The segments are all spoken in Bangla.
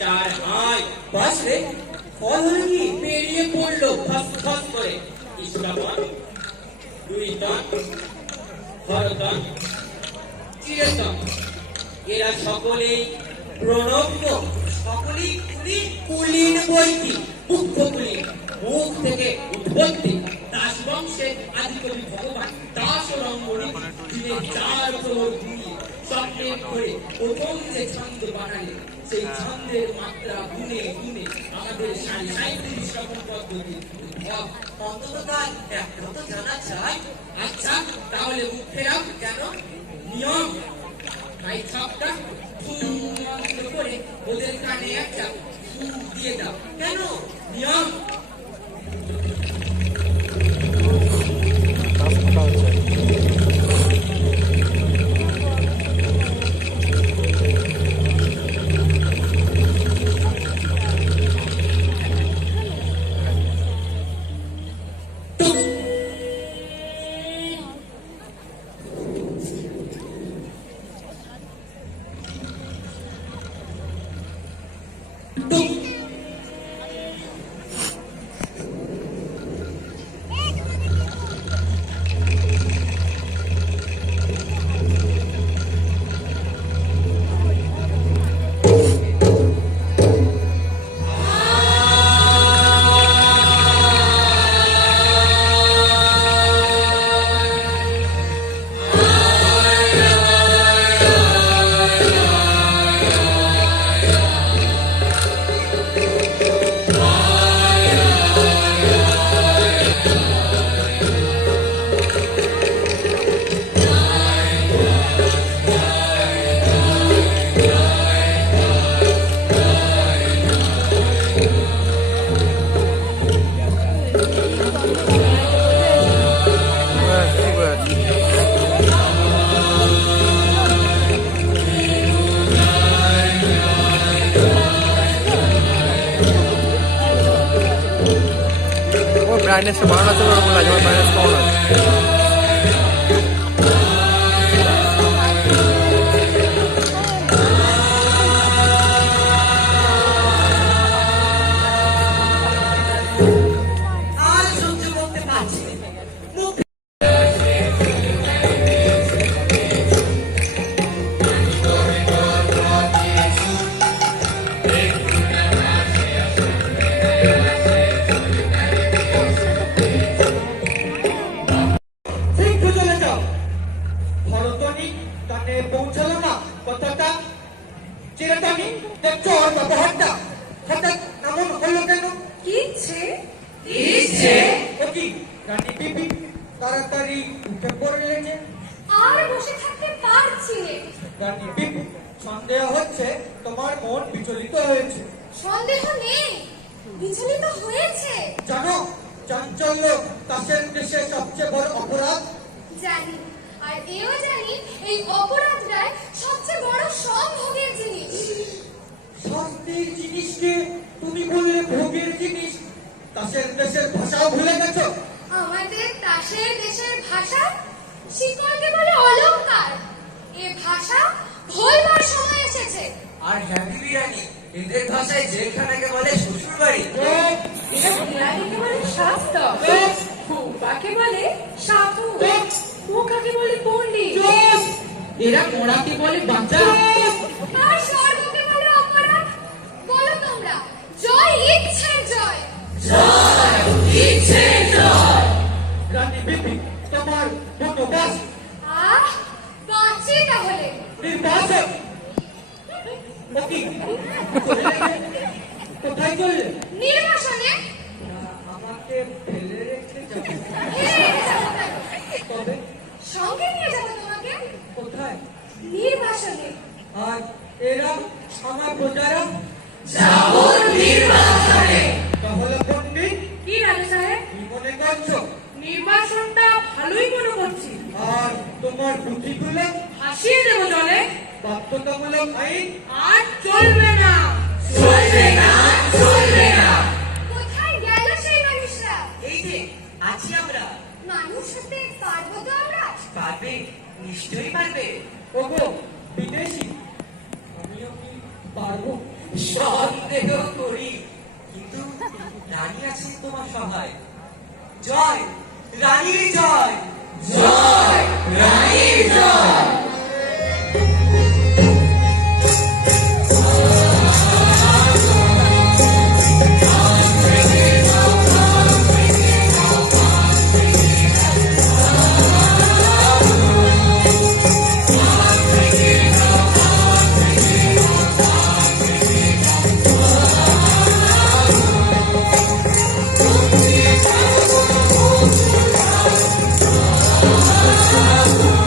চার কুলীন মুখ থেকে উৎপত্তি দাস বংশে রঙ্গনী দিনে চার করে প্রথম সেই ছন্দের মাত্রা গুনে গুনে আমাদের সাড়ে রকম পদ্ধতি জানা চাই আচ্ছা তাহলে মুখ ফেরাও। কেন? নিয়ম। তাই সবটা করে ওদের কানে একটা দিয়ে দাও। কেন? নিয়ম। Boom. Tienes más, ¿no? রানী বিবি তাড়াতাড়ি উঠে পড়লে যে আর বসে থাকতে পারছি নে। রানী বিবি সন্দেহ হচ্ছে তোমার মন বিচলিত হয়েছে। সন্দেহ নেই বিচলিত হয়েছে। জানো চাঞ্চল্য কাশের দেশে সবচেয়ে বড় অপরাধ? জানি আর এও জানি এই অপরাধটাই সবচেয়ে বড় সম্ভোগের জিনিস। শান্তির জিনিসকে তুমি বললে ভোগের জিনিস। কাশের দেশের ভাষাও ভুলে গেছো? আমাদের তাসের দেশের ভাষা শিকড়কে বলে অলংকার এ ভাষা ভুলবার সময় এসেছে। আর হ্যাপি বিরিয়ানি এদের ভাষায় জেলখানাকে বলে শ্বশুর বাড়ি বিড়ালিকে বলে শাস্তা। ফুপাকে বলে সাধু পোকাকে বলে পণ্ডিত এরা মোড়াকে বলে বাচ্চা। আর স্বর্গকে বলে অপরাধ বলো তোমরা জয় ইচ্ছের জয়। চলে? কোথায় চললে? নির্বাসনে। আমাকে ফেলে রেখে যাবে যাব সঙ্গে নিয়ে যাব তোমাকে। কোথায়? নির্বাসনে। আর এরা আমার প্রজারা? তাহলে পণ্ডিত কি রাজা সাহেব? কি মনে করছ? নির্বাসনটা ভালোই মনে করছি। আর তোমার বুদ্ধিগুলো হাসিয়ে দেবো জলে। বাধ্যতামূলক আইন আর চলবে না। কোথায় গেল সেই মানুষরা? এই যে আছি আমরা। মানুষ হতে পারব তো আমরা? পারবে নিশ্চয়ই পারবে। ওগো বিদেশি। আমিও কি পারব? সন্দেহ করি। কিন্তু রানী আছেন তোমার সভায়। জয় রানীর জয়। জয় রানীর জয়। love.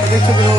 স্যারটা দেখছ